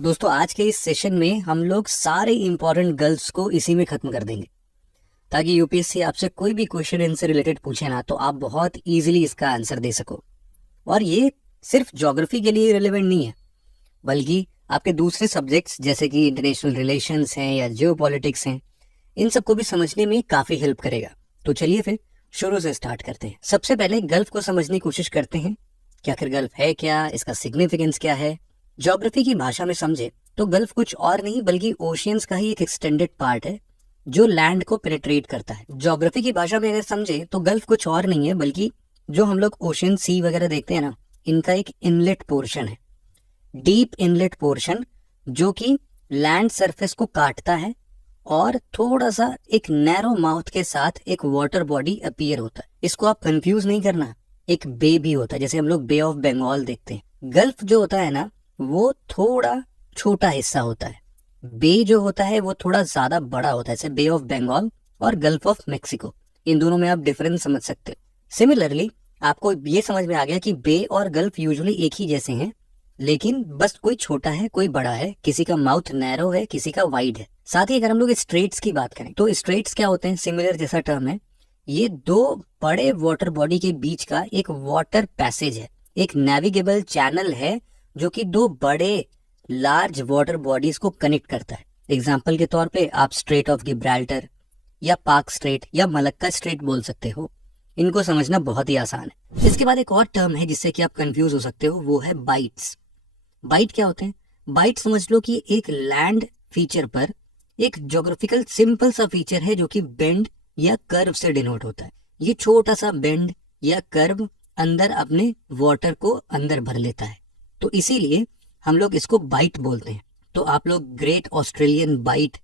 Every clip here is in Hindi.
दोस्तों आज के इस सेशन में हम लोग सारे इंपॉर्टेंट गल्फ्स को इसी में खत्म कर देंगे ताकि यूपीएससी आपसे कोई भी क्वेश्चन इनसे रिलेटेड पूछे ना तो आप बहुत इजीली इसका आंसर दे सको। और ये सिर्फ ज्योग्राफी के लिए रिलेवेंट नहीं है बल्कि आपके दूसरे सब्जेक्ट्स जैसे कि इंटरनेशनल रिलेशंस हैं या जियोपॉलिटिक्स हैं, इन सबको भी समझने में काफी हेल्प करेगा। तो चलिए फिर शुरू से स्टार्ट करते हैं। सबसे पहले गल्फ को समझने की कोशिश करते हैं कि आखिर गल्फ है क्या, इसका सिग्निफिकेंस क्या है। ज्योग्राफी की भाषा में समझे तो गल्फ कुछ और नहीं बल्कि ओशियंस का ही एक एक्सटेंडेड पार्ट है जो लैंड को पेनिट्रेट करता है। ज्योग्राफी की भाषा में अगर समझे तो गल्फ कुछ और नहीं है बल्कि जो हम लोग ओशियन सी वगैरह देखते हैं ना, इनका एक इनलेट पोर्शन है, डीप इनलेट पोर्शन जो कि लैंड सरफेस को काटता है और थोड़ा सा एक नैरो माउथ के साथ एक वाटर बॉडी अपीयर होता है। इसको आप कंफ्यूज नहीं करना, एक बे भी होता है, जैसे हम लोग बे ऑफ बंगाल देखते हैं। गल्फ जो होता है ना वो थोड़ा छोटा हिस्सा होता है, बे जो होता है वो थोड़ा ज्यादा बड़ा होता है, जैसे बे ऑफ बंगाल और गल्फ ऑफ मेक्सिको। इन दोनों में आप डिफरेंस समझ सकते हो। सिमिलरली आपको ये समझ में आ गया कि बे और गल्फ यूजुअली एक ही जैसे हैं, लेकिन बस कोई छोटा है कोई बड़ा है, किसी का माउथ नैरो है किसी का वाइड है। साथ ही अगर हम लोग स्ट्रेट्स की बात करें तो स्ट्रेट्स क्या होते हैं, सिमिलर जैसा टर्म है, ये दो बड़े वाटर बॉडी के बीच का एक वाटर पैसेज है, एक नेविगेबल चैनल है जो कि दो बड़े लार्ज वाटर बॉडीज को कनेक्ट करता है। एग्जाम्पल के तौर पे आप स्ट्रेट ऑफ गिब्राल्टर या पार्क स्ट्रेट या मलक्का स्ट्रेट बोल सकते हो। इनको समझना बहुत ही आसान है। इसके बाद एक और टर्म है जिससे कि आप कंफ्यूज हो सकते हो, वो है बाइट्स। बाइट क्या होते हैं? बाइट समझ लो कि एक लैंड फीचर पर एक ज्योग्राफिकल सिंपल सा फीचर है जो कि बेंड या कर्व से डिनोट होता है। ये छोटा सा बेंड या कर्व अंदर अपने वाटर को अंदर भर लेता है, तो इसीलिए हम लोग इसको बाइट बोलते हैं। तो आप लोग ग्रेट ऑस्ट्रेलियन बाइट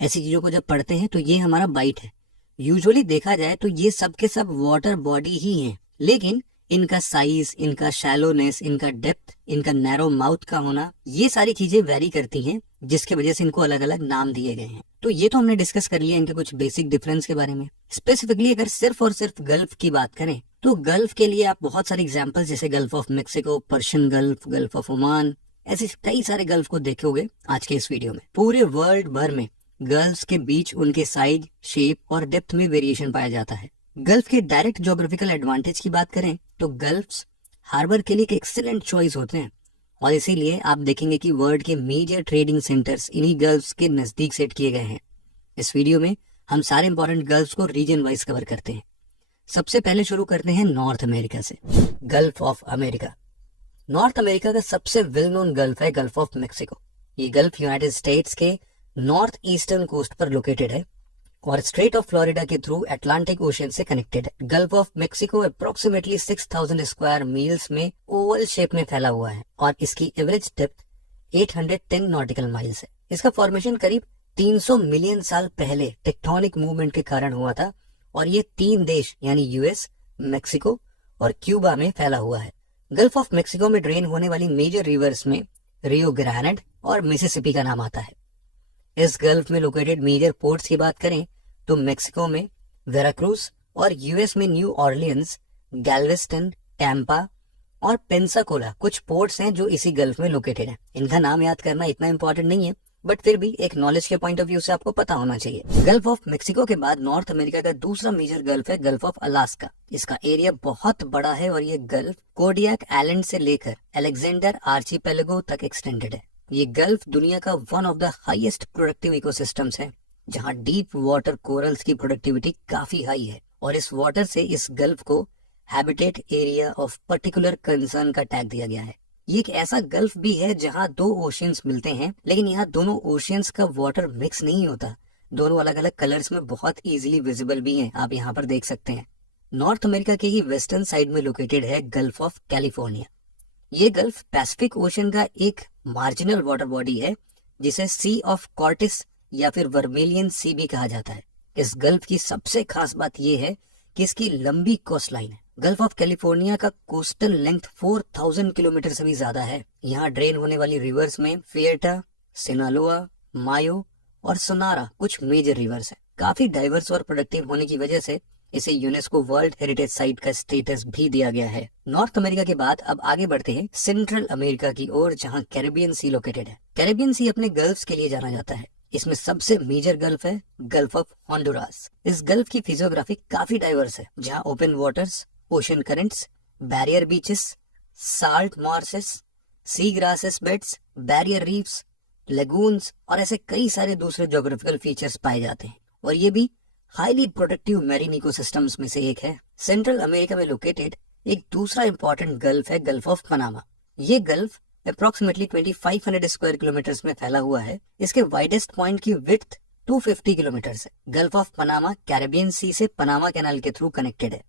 ऐसी चीजों को जब पढ़ते हैं तो ये हमारा बाइट है। यूजुअली देखा जाए तो ये सब के सब वाटर बॉडी ही हैं, लेकिन इनका साइज, इनका शैलोनेस, इनका डेप्थ, इनका नैरो माउथ का होना, ये सारी चीजें वेरी करती हैं जिसके वजह से इनको अलग अलग नाम दिए गए हैं। तो ये तो हमने डिस्कस कर लिया इनके कुछ बेसिक डिफरेंस के बारे में। स्पेसिफिकली अगर सिर्फ और सिर्फ गल्फ की बात करें तो गल्फ के लिए आप बहुत सारे एग्जांपल्स जैसे gulf of Mexico, Persian gulf, gulf of Oman, ऐसे कई सारे गल्फ को देखोगे आज के इस वीडियो में। पूरे वर्ल्ड भर में गल्फ्स के बीच उनके साइज, शेप और डेप्थ में वेरिएशन पाया जाता है। गल्फ के डायरेक्ट ज्योग्राफिकल एडवांटेज की बात करें तो गल्फ्स हार्बर के लिए एक एक्सीलेंट चॉइस होते हैं और इसीलिए आप देखेंगे कि वर्ल्ड के मेजर ट्रेडिंग सेंटर्स इन्हीं गल्फ्स के नजदीक सेट किए गए हैं। इस वीडियो में हम सारे इंपॉर्टेंट गल्फ्स को रीजन वाइज कवर करते हैं। सबसे पहले शुरू करते हैं नॉर्थ अमेरिका से। Gulf of America. North America का सबसे वेल नोन गल्फ है गल्फ ऑफ मेक्सिको। ये गल्फ यूनाइटेड स्टेट्स के नॉर्थ ईस्टर्न कोस्ट पर लोकेटेड है और स्ट्रेट ऑफ फ्लोरिडा के थ्रू अटलांटिक ओशन से कनेक्टेड है। Gulf of Mexico approximately 6000 square meals में ओवल शेप में फैला हुआ है और इसकी एवरेज डेप्थ 810 नॉटिकल माइल्स है। इसका फॉर्मेशन करीब 300 मिलियन साल पहले टेक्टोनिक मूवमेंट के कारण हुआ था और ये 3 देश यानी यूएस, मेक्सिको और क्यूबा में फैला हुआ है। गल्फ ऑफ मेक्सिको में ड्रेन होने वाली मेजर रिवर्स में रियो ग्रांड और मिसिसिपी का नाम आता है। इस गल्फ में लोकेटेड मेजर पोर्ट्स की बात करें तो मेक्सिको में वेराक्रूज और यूएस में न्यू ऑर्लियंस, गैल्वेस्टन, टैम्पा और पेंसाकोला कुछ पोर्ट्स हैं जो इसी गल्फ में लोकेटेड हैं। इनका नाम याद करना इतना इंपॉर्टेंट नहीं है बट फिर भी एक नॉलेज के पॉइंट ऑफ व्यू से आपको पता होना चाहिए। गल्फ ऑफ मेक्सिको के बाद नॉर्थ अमेरिका का दूसरा मेजर गल्फ है गल्फ ऑफ अलास्का। इसका एरिया बहुत बड़ा है और ये गल्फ कोडियाक आइलैंड से लेकर अलेक्जेंडर आर्चिपेलागो तक एक्सटेंडेड है। ये गल्फ दुनिया का one of the highest productive ecosystems है जहां डीप वाटर कोरल्स की प्रोडक्टिविटी काफी हाई है और इस वाटर से इस गल्फ को habitat area of particular concern का टैग दिया गया है। ये एक ऐसा गल्फ भी है जहां 2 ओशियंस मिलते हैं, लेकिन यहाँ दोनों ओशियंस का वाटर मिक्स नहीं होता, दोनों अलग अलग कलर्स में बहुत इजीली विजिबल भी हैं, आप यहाँ पर देख सकते हैं। नॉर्थ अमेरिका के ही वेस्टर्न साइड में लोकेटेड है गल्फ ऑफ कैलिफोर्निया। ये गल्फ पैसिफिक ओशन का एक मार्जिनल वाटर बॉडी है जिसे सी ऑफ कॉर्टिस या फिर वर्मेलियन सी भी कहा जाता है। इस गल्फ की सबसे खास बात यह है कि इसकी लंबी कोस्ट लाइन है। गल्फ ऑफ कैलिफोर्निया का कोस्टल लेंथ 4000 किलोमीटर से भी ज्यादा है। यहाँ ड्रेन होने वाली रिवर्स में फिएटा, सिनालोआ, मायो और सोनारा कुछ मेजर रिवर्स हैं। काफी डाइवर्स और प्रोडक्टिव होने की वजह से इसे यूनेस्को वर्ल्ड हेरिटेज साइट का स्टेटस भी दिया गया है। नॉर्थ अमेरिका के बाद अब आगे बढ़ते हैं सेंट्रल अमेरिका की ओर, जहां कैरिबियन सी लोकेटेड है। कैरेबियन सी अपने गल्फ्स के लिए जाना जाता है। इसमें सबसे मेजर गल्फ है गल्फ ऑफ होंडुरास। इस गल्फ की फिजियोग्राफी काफी डाइवर्स है, जहां open waters, ocean currents, barrier beaches, salt marshes, sea grasses beds, barrier reefs, lagoons और ऐसे कई सारे दूसरे ज्योग्राफिकल फीचर्स पाए जाते हैं। और ये भी हाईली प्रोटेक्टिव मैरीन इकोसिस्टम्स में से एक है। सेंट्रल अमेरिका में लोकेटेड एक दूसरा इंपॉर्टेंट गल्फ है गल्फ ऑफ पनामा। ये गल्फ अप्रोक्सीमेटली 2500 स्क्वायर किलोमीटर्स में फैला हुआ है। इसके वाइडेस्ट पॉइंट की विड्थ 250 किलोमीटर्स है। Gulf of Panama Caribbean sea से पनामा कैनाल के थ्रू कनेक्टेड है।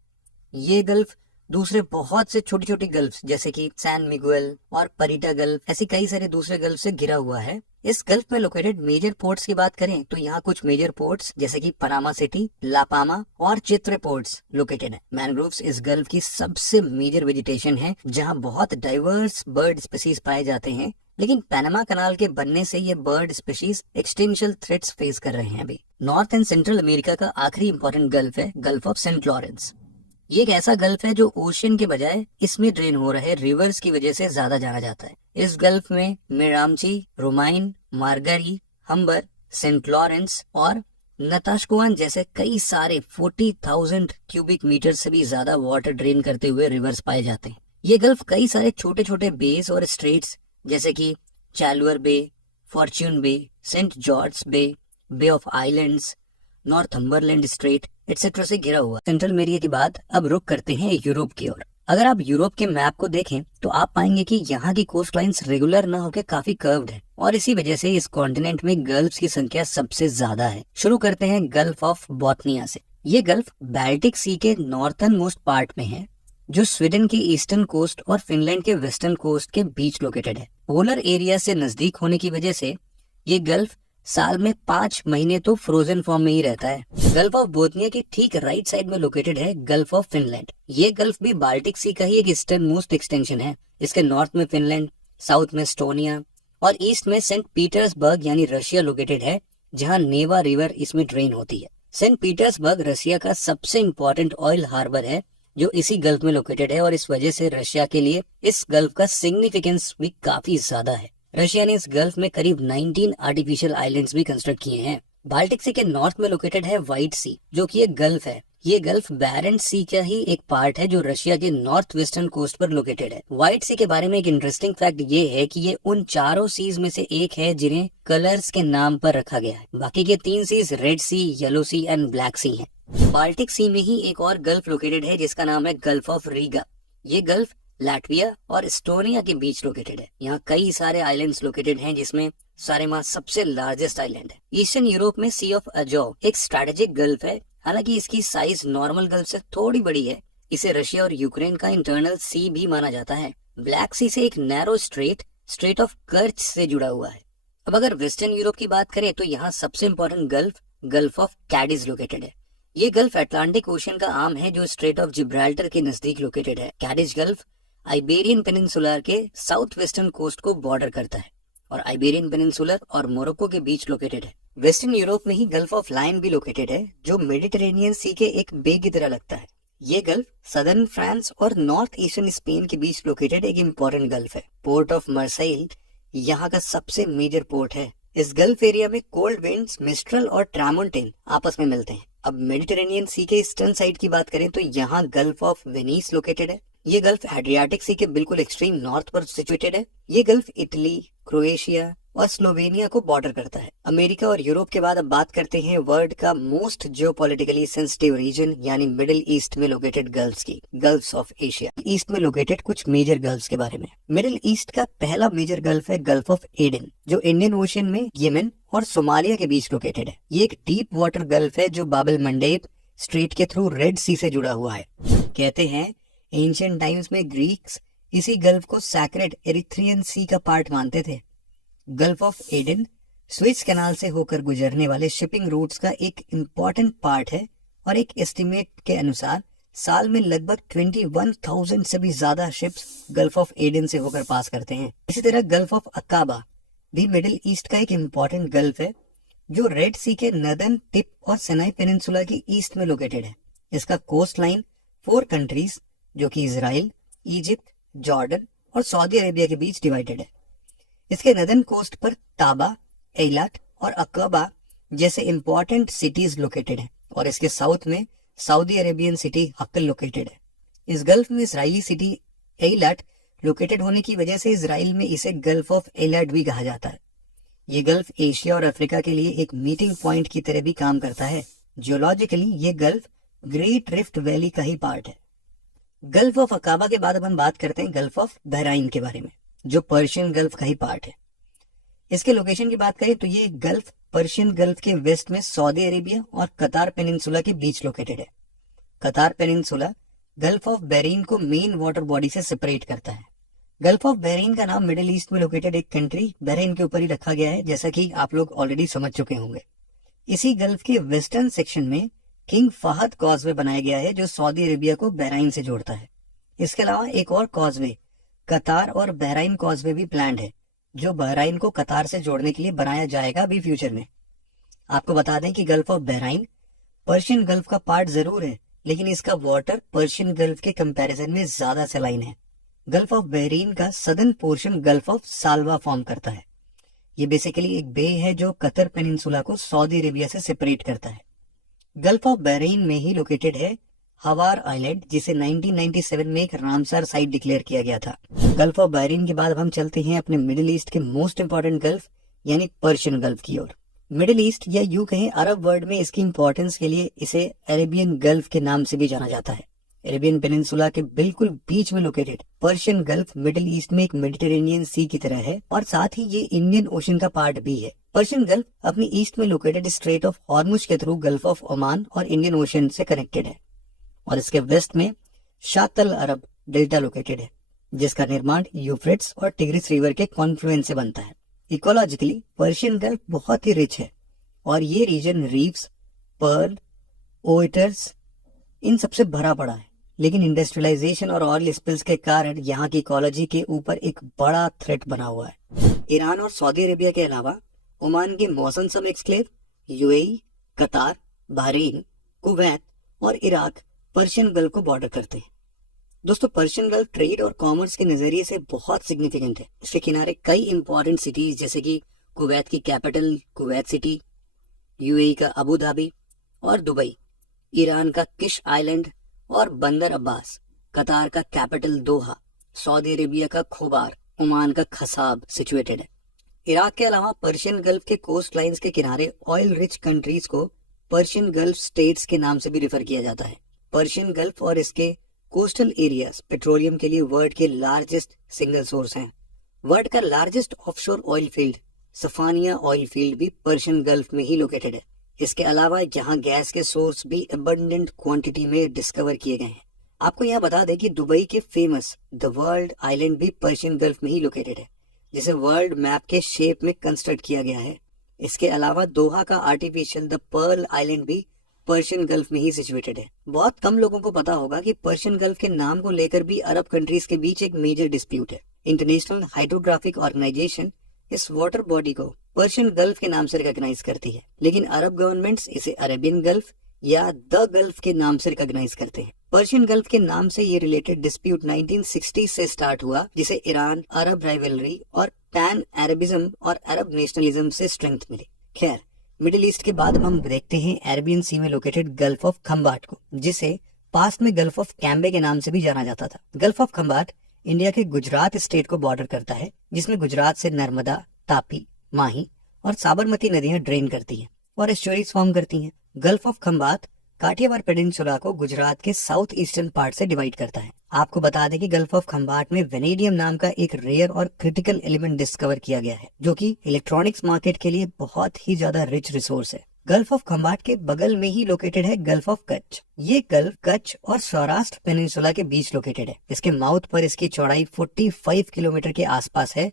ये गल्फ दूसरे बहुत से छोटी छोटी गल्फ जैसे कि सैन मिगुएल और परीटा गल्फ, ऐसी कई सारे दूसरे गल्फ से घिरा हुआ है। इस गल्फ में लोकेटेड मेजर पोर्ट्स की बात करें तो यहाँ कुछ मेजर पोर्ट्स जैसे कि पनामा सिटी, लापामा और चित्रे पोर्ट्स लोकेटेड है। मैनग्रोव्स इस गल्फ की सबसे मेजर वेजिटेशन है, जहाँ बहुत डाइवर्स बर्ड स्पीसीज पाए जाते हैं। लेकिन पनामा कनाल के बनने से ये bird species extinction threats face कर रहे हैं अभी। नॉर्थ एंड सेंट्रल अमेरिका का आखिरी इंपॉर्टेंट गल्फ है गल्फ ऑफ सेंट लॉरेंस। ये एक ऐसा गल्फ है जो ओशियन के बजाय इसमें ड्रेन हो रहे रिवर्स की वजह से ज्यादा जाना जाता है। इस गल्फ में मिरामची, रोमाइन, मार्गरी, हम्बर, सेंट लॉरेंस और नताशकुआन जैसे कई सारे 40,000 क्यूबिक मीटर से भी ज्यादा वाटर ड्रेन करते हुए रिवर्स पाए जाते हैं। ये गल्फ कई सारे छोटे छोटे बेस और स्ट्रेट्स जैसे कि Chaleur Bay, Fortune Bay, Saint George Bay, Bay of Islands, Northumberland Strait etcetera से घिरा हुआ। सेंट्रल अमेरिका के बाद अब रुक करते हैं यूरोप की ओर। अगर आप यूरोप के मैप को देखें तो आप पाएंगे कि यहाँ की कोस्ट लाइन्स रेगुलर न होकर काफी कर्व्ड है और इसी वजह से इस कॉन्टिनेंट में गल्फ्स की संख्या सबसे ज्यादा है। शुरू करते हैं गल्फ ऑफ बोथनिया से। ये गल्फ बाल्टिक सी के नॉर्थर्न मोस्ट पार्ट में है, जो स्वीडन की ईस्टर्न कोस्ट और फिनलैंड के वेस्टर्न कोस्ट के बीच लोकेटेड है। पोलर एरिया से नजदीक होने की वजह से ये गल्फ साल में 5 महीने तो फ्रोजन फॉर्म में ही रहता है। गल्फ ऑफ बोथनिया की ठीक राइट साइड में लोकेटेड है गल्फ ऑफ फिनलैंड। ये गल्फ भी बाल्टिक सी का ही एक ईस्टर्न मोस्ट एक्सटेंशन है। इसके नॉर्थ में फिनलैंड, साउथ में एस्टोनिया और ईस्ट में सेंट पीटर्सबर्ग यानी रशिया लोकेटेड है, जहां नेवा रिवर इसमें ड्रेन होती है। सेंट पीटर्सबर्ग रशिया का सबसे इम्पोर्टेंट ऑयल हार्बर है जो इसी गल्फ में लोकेटेड है और इस वजह से रशिया के लिए इस गल्फ का सिग्निफिकेंस भी काफी ज्यादा है। रशिया ने इस गल्फ में करीब 19 आर्टिफिशियल आइलैंड्स भी कंस्ट्रक्ट किए हैं। बाल्टिक सी के नॉर्थ में लोकेटेड है व्हाइट सी, जो कि एक गल्फ है। ये गल्फ बैरेंट्स सी का ही एक पार्ट है जो रशिया के नॉर्थ वेस्टर्न कोस्ट पर लोकेटेड है। व्हाइट सी के बारे में एक इंटरेस्टिंग फैक्ट ये है कि ये उन चारों सीज में से एक है जिन्हें कलर्स के नाम पर रखा गया है। बाकी के 3 seas Red Sea, Yellow Sea and Black Sea हैं। बाल्टिक सी में ही एक और गल्फ लोकेटेड है जिसका नाम है गल्फ ऑफ रीगा। ये गल्फ लाटविया और एस्टोनिया के बीच लोकेटेड है। यहाँ कई सारे आइलैंड्स लोकेटेड हैं जिसमें सारेमा सबसे लार्जेस्ट आइलैंड है। ईस्टर्न यूरोप में सी ऑफ अजोव एक स्ट्रेटेजिक गल्फ है। हालांकि इसकी साइज नॉर्मल गल्फ से थोड़ी बड़ी है। इसे रशिया और यूक्रेन का इंटरनल सी भी माना जाता है। ब्लैक सी से एक नैरो स्ट्रेट ऑफ कर्च से जुड़ा हुआ है। अब अगर वेस्टर्न यूरोप की बात करें तो यहाँ सबसे important gulf gulf of Cadiz located है। ये गल्फ अटलांटिक ओशन का आर्म है जो स्ट्रेट ऑफ जिब्राल्टर के नजदीक लोकेटेड है। कैडिज गल्फ आइबेरियन पेनिनसुलर के साउथ वेस्टर्न कोस्ट को बॉर्डर करता है और आइबेरियन पेनिनसुलर और मोरक्को के बीच लोकेटेड है। वेस्टर्न यूरोप में ही गल्फ ऑफ लायन भी लोकेटेड है जो मेडिटेरेनियन सी के एक बे की तरह लगता है। ये गल्फ सदर्न फ्रांस और नॉर्थ ईस्टर्न स्पेन के बीच लोकेटेड एक इम्पोर्टेंट गल्फ है। पोर्ट ऑफ मार्सेइल यहाँ का सबसे मेजर पोर्ट है। इस गल्फ एरिया में कोल्ड विंड्स मिस्ट्रल और ट्रामोंटेन आपस में मिलते हैं। अब मेडिटेरेनियन सी के ईस्टर्न साइड की बात करें तो यहाँ गल्फ ऑफ वेनिस लोकेटेड है। ये गल्फ एड्रियाटिक सी के बिल्कुल एक्सट्रीम नॉर्थ पर सिचुएटेड है। ये गल्फ इटली, क्रोएशिया और स्लोवेनिया को बॉर्डर करता है। अमेरिका और यूरोप के बाद अब बात करते हैं वर्ल्ड का मोस्ट जियोपॉलिटिकली सेंसिटिव रीजन यानी मिडिल ईस्ट में लोकेटेड गल्फ्स की, गल्फ्स ऑफ एशिया। ईस्ट में लोकेटेड कुछ मेजर गल्फ्स के बारे में। मिडिल ईस्ट का पहला मेजर गल्फ है गल्फ ऑफ एडन जो इंडियन ओशन में येमेन और सोमालिया के बीच लोकेटेड है। ये एक डीप वाटर गल्फ है जो बाबल मंडेब स्ट्रेट के थ्रू रेड सी से जुड़ा हुआ है। कहते हैं एंशिएंट टाइम्स में ग्रीक्स इसी गल्फ को सैक्रेड एरिथ्रियन सी का पार्ट मानते थे। Gulf of Aden Swiss canal से होकर गुजरने वाले शिपिंग रूट्स का एक इम्पॉर्टेंट पार्ट है और एक एस्टिमेट के अनुसार साल में लगभग 21,000 से भी ज्यादा शिप्स गल्फ ऑफ एडन से होकर पास करते हैं। इसी तरह गल्फ ऑफ अकाबा भी मिडिल ईस्ट का एक इम्पॉर्टेंट गल्फ है जो रेड सी के नदर्न टिप और सिनाई पेनिनसुला के ईस्ट में लोकेटेड है। इसका कोस्ट लाइन 4 कंट्रीज जो कि इजराइल, इजिप्ट, जॉर्डन और सऊदी अरेबिया के बीच डिवाइडेड है। इसके नदर्न कोस्ट पर ताबा, एलाट और अकबा जैसे इंपॉर्टेंट सिटीज लोकेटेड हैं और इसके साउथ में सऊदी अरेबियन सिटी हक्कल लोकेटेड है। इस गल्फ में इजरायली सिटी एलाट लोकेटेड होने की वजह से इजराइल में इसे गल्फ ऑफ एलाट भी कहा जाता है। ये गल्फ एशिया और अफ्रीका के लिए एक मीटिंग पॉइंट की तरह भी काम करता है। जियोलॉजिकली ये गल्फ ग्रेट रिफ्ट वैली का ही पार्ट है। गल्फ ऑफ अकाबा के बाद अब हम बात करते हैं गल्फ ऑफ बहराइन के बारे में, जो पर्शियन गल्फ का ही पार्ट है। इसके लोकेशन की बात करें तो ये गल्फ पर्शियन गल्फ के वेस्ट में सऊदी अरेबिया और कतार पेनिनसुला के बीच लोकेटेड है। कतार पेनिनसुला गल्फ ऑफ बहरीन को मेन वाटर बॉडी से सेपरेट करता है। गल्फ ऑफ बहरीन का नाम मिडिल ईस्ट में लोकेटेड एक कंट्री बहरीन के ऊपर ही रखा गया है, जैसा कि आप लोग ऑलरेडी समझ चुके होंगे। इसी गल्फ के वेस्टर्न सेक्शन में किंग फहद कॉजवे बनाया गया है, जो सऊदी अरेबिया को बहराइन से जोड़ता है। इसके अलावा एक और कॉजवे, कतार और बहराइन कॉजवे भी प्लान्ड है, जो बहराइन को कतार से जोड़ने के लिए बनाया जाएगा अभी फ्यूचर में। आपको बता दें कि Gulf of Bahrain Persian Gulf का पार्ट जरूर है, लेकिन इसका वाटर पर्शियन गल्फ के कंपैरिजन में ज्यादा सलाइन है। गल्फ ऑफ बहरीन का southern portion Gulf of Salwa form करता है। ये बेसिकली एक बे है जो कतर पेनिनसुला को सऊदी अरेबिया से सेपरेट करता है। गल्फ ऑफ बहरीन में ही लोकेटेड है हवार आइलैंड, जिसे 1997 में एक रामसार साइट डिक्लेयर किया गया था। गल्फ ऑफ बहरीन के बाद हम चलते हैं अपने मिडिल ईस्ट के मोस्ट इंपॉर्टेंट गल्फ यानी पर्शियन गल्फ की ओर। मिडिल ईस्ट या यूं कहें अरब वर्ल्ड में इसकी इंपॉर्टेंस के लिए इसे अरेबियन गल्फ के नाम से भी जाना जाता है। अरेबियन पेनिनसुला के बिल्कुल बीच में located Persian gulf middle east में एक मेडिटेरेनियन सी की तरह है और साथ ही ये इंडियन ओशन का पार्ट भी है। पर्शियन गल्फ अपनी ईस्ट में लोकेटेड स्ट्रेट ऑफ हॉर्मुज के थ्रू गल्फ ऑफ ओमान और इंडियन ओशन से कनेक्टेड है और इसके वेस्ट में शातल अरब डेल्टा लोकेटेड है, जिसका निर्माण यूफ्रेट्स और टिग्रिस रिवर के कॉन्फ्लुएंस से बनता है। इकोलॉजिकली पर्शियन गल्फ बहुत ही रिच है और ये रीजन रीफ्स, पर्ल, ओएटर्स इन सबसे भरा पड़ा है, लेकिन इंडस्ट्रियलाइजेशन और ऑयल स्पिल्स के कारण यहाँ की इकोलॉजी के ऊपर एक बड़ा थ्रेट बना हुआ है। ईरान और सऊदी अरेबिया के अलावा ओमान के मौसम एक्सक्लेव, यूएई, कतार, बहरीन, कुवैत और इराक पर्शियन गल्फ को बॉर्डर करते हैं। दोस्तों, पर्शियन गल्फ ट्रेड और कॉमर्स के नजरिए से बहुत सिग्निफिकेंट है। इसके किनारे कई इंपॉर्टेंट सिटीज जैसे कि कुवैत की कैपिटल कुवैत सिटी, यूएई का अबू धाबी और दुबई, ईरान का किश आइलैंड और बंदर अब्बास, कतार का कैपिटल दोहा, सऊदी अरेबिया का खोबार, ओमान का खसाब सिचुएटेड है। इराक के अलावा पर्शियन गल्फ के कोस्ट लाइन्स के किनारे ऑयल रिच कंट्रीज को पर्शियन गल्फ स्टेट्स के नाम से भी रेफर किया जाता है। पर्शियन गल्फ और इसके कोस्टल एरियाज पेट्रोलियम के लिए वर्ल्ड के लार्जेस्ट सिंगल सोर्स हैं। वर्ल्ड का largest offshore oil field Safaniya oil field भी पर्शियन गल्फ में ही लोकेटेड है। इसके अलावा यहाँ गैस के सोर्स भी अबंडेंट क्वांटिटी में डिस्कवर किए गए हैं। आपको यहाँ बता दें कि दुबई के फेमस द वर्ल्ड आइलैंड भी पर्शियन गल्फ में ही लोकेटेड है, जिसे वर्ल्ड मैप के शेप में कंस्ट्रक्ट किया गया है। इसके अलावा दोहा का आर्टिफिशियल द पर्ल आइलैंड भी पर्शियन गल्फ में ही सिचुएटेड है। बहुत कम लोगों को पता होगा कि पर्शियन गल्फ के नाम को लेकर भी अरब कंट्रीज के बीच एक मेजर डिस्प्यूट है। इंटरनेशनल हाइड्रोग्राफिक ऑर्गेनाइजेशन इस वाटर बॉडी को पर्शियन गल्फ के नाम से रिकॉग्नाइज करती है, लेकिन अरब गवर्नमेंट्स इसे अरेबियन गल्फ या द गल्फ के नाम से रिकॉग्नाइज करते हैं। पर्शियन गल्फ के नाम से ये रिलेटेड डिस्प्यूट 1960 से स्टार्ट हुआ, जिसे ईरान अरब राइवलरी और पैन अरबिज्म और अरब नेशनलिज्म से स्ट्रेंथ मिली। खैर, मिडिल ईस्ट के बाद हम देखते हैं अरेबियन सी में लोकेटेड गल्फ ऑफ खंबाट को, जिसे पास्ट में गल्फ ऑफ कैम्बे के नाम से भी जाना जाता था। गल्फ ऑफ खंबाट इंडिया के गुजरात स्टेट को बॉर्डर करता है, जिसमें गुजरात से नर्मदा, तापी, माही और साबरमती नदियां ड्रेन करती हैं और एस्चुरीज फॉर्म करती हैं। Gulf of Khambhat Kathiawar peninsula को गुजरात के साउथ ईस्टर्न पार्ट से डिवाइड करता है। आपको बता दें कि गल्फ ऑफ खंबाट में वेनेडियम नाम का एक रेयर और क्रिटिकल एलिमेंट डिस्कवर किया गया है, जो कि इलेक्ट्रॉनिक्स मार्केट के लिए बहुत ही ज्यादा रिच रिसोर्स है। गल्फ ऑफ खंबाट के बगल में ही लोकेटेड है गल्फ ऑफ कच्छ। ये गल्फ कच्छ और सौराष्ट्र पेनिनसुला के बीच लोकेटेड है। इसके माउथ पर इसकी चौड़ाई 45 किलोमीटर के आसपास है,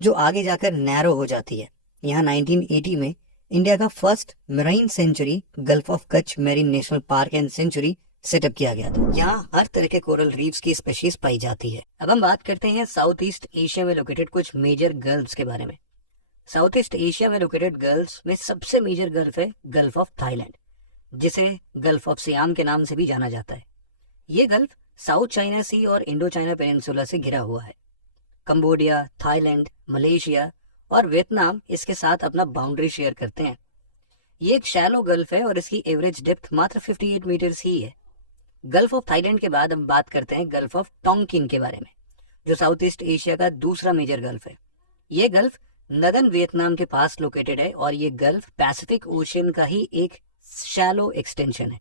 जो आगे जाकर नैरो हो जाती है। यहाँ 1980 में इंडिया का first marine sanctuary Gulf of Kutch marine national park and sanctuary set up किया गया था। यहाँ हर तरह के कोरल रीफ्स की स्पीशीज पाई जाती है। अब हम बात करते हैं साउथ ईस्ट एशिया में लोकेटेड कुछ मेजर गल्फ्स के बारे में। साउथ ईस्ट एशिया में लोकेटेड गल्फ्स में सबसे मेजर गल्फ है गल्फ ऑफ थाईलैंड, जिसे गल्फ ऑफ सियाम के नाम से भी जाना जाता है। ये गल्फ साउथ चाइना सी और इंडो चाइना पेनिनसुला से घिरा हुआ है। कंबोडिया, थाईलैंड, मलेशिया और वियतनाम इसके साथ अपना बाउंड्री शेयर करते हैं। ये एक शैलो गल्फ है और इसकी एवरेज डेप्थ मात्र 58 मीटर्स ही है। गल्फ ऑफ थाईलैंड के बाद हम बात करते हैं गल्फ ऑफ टोंकिन के बारे में, जो साउथ ईस्ट एशिया का दूसरा मेजर गल्फ है। ये गल्फ नदर्न वियतनाम के पास लोकेटेड है और ये गल्फ पैसिफिक ओशियन का ही एक शैलो एक्सटेंशन है।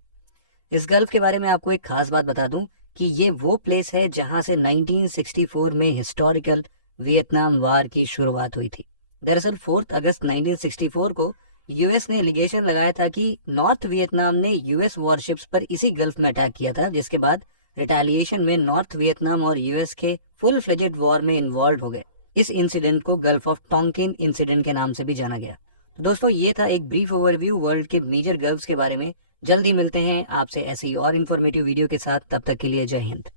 इस गल्फ के बारे में आपको एक खास बात बता दूं कि ये वो प्लेस है जहां से 1964 में हिस्टोरिकल वियतनाम वार की शुरुआत हुई थी। दरअसल 4 अगस्त 1964 को यूएस ने एलिगेशन लगाया था कि नॉर्थ वियतनाम ने यूएस वॉरशिप्स पर इसी गल्फ में अटैक किया था, जिसके बाद रिटेलिएशन में नॉर्थ वियतनाम और यूएस के फुल फ्लेजेड वॉर में इन्वॉल्व हो गए। इस इंसिडेंट को गल्फ ऑफ टोंकिन इंसिडेंट के नाम से भी जाना गया। तो दोस्तों, ये था एक ब्रीफ ओवरव्यू वर्ल्ड के मेजर गल्फ्स के बारे में। जल्दी मिलते हैं आपसे ऐसी और इन्फॉर्मेटिव वीडियो के साथ। तब तक के लिए जय हिंद।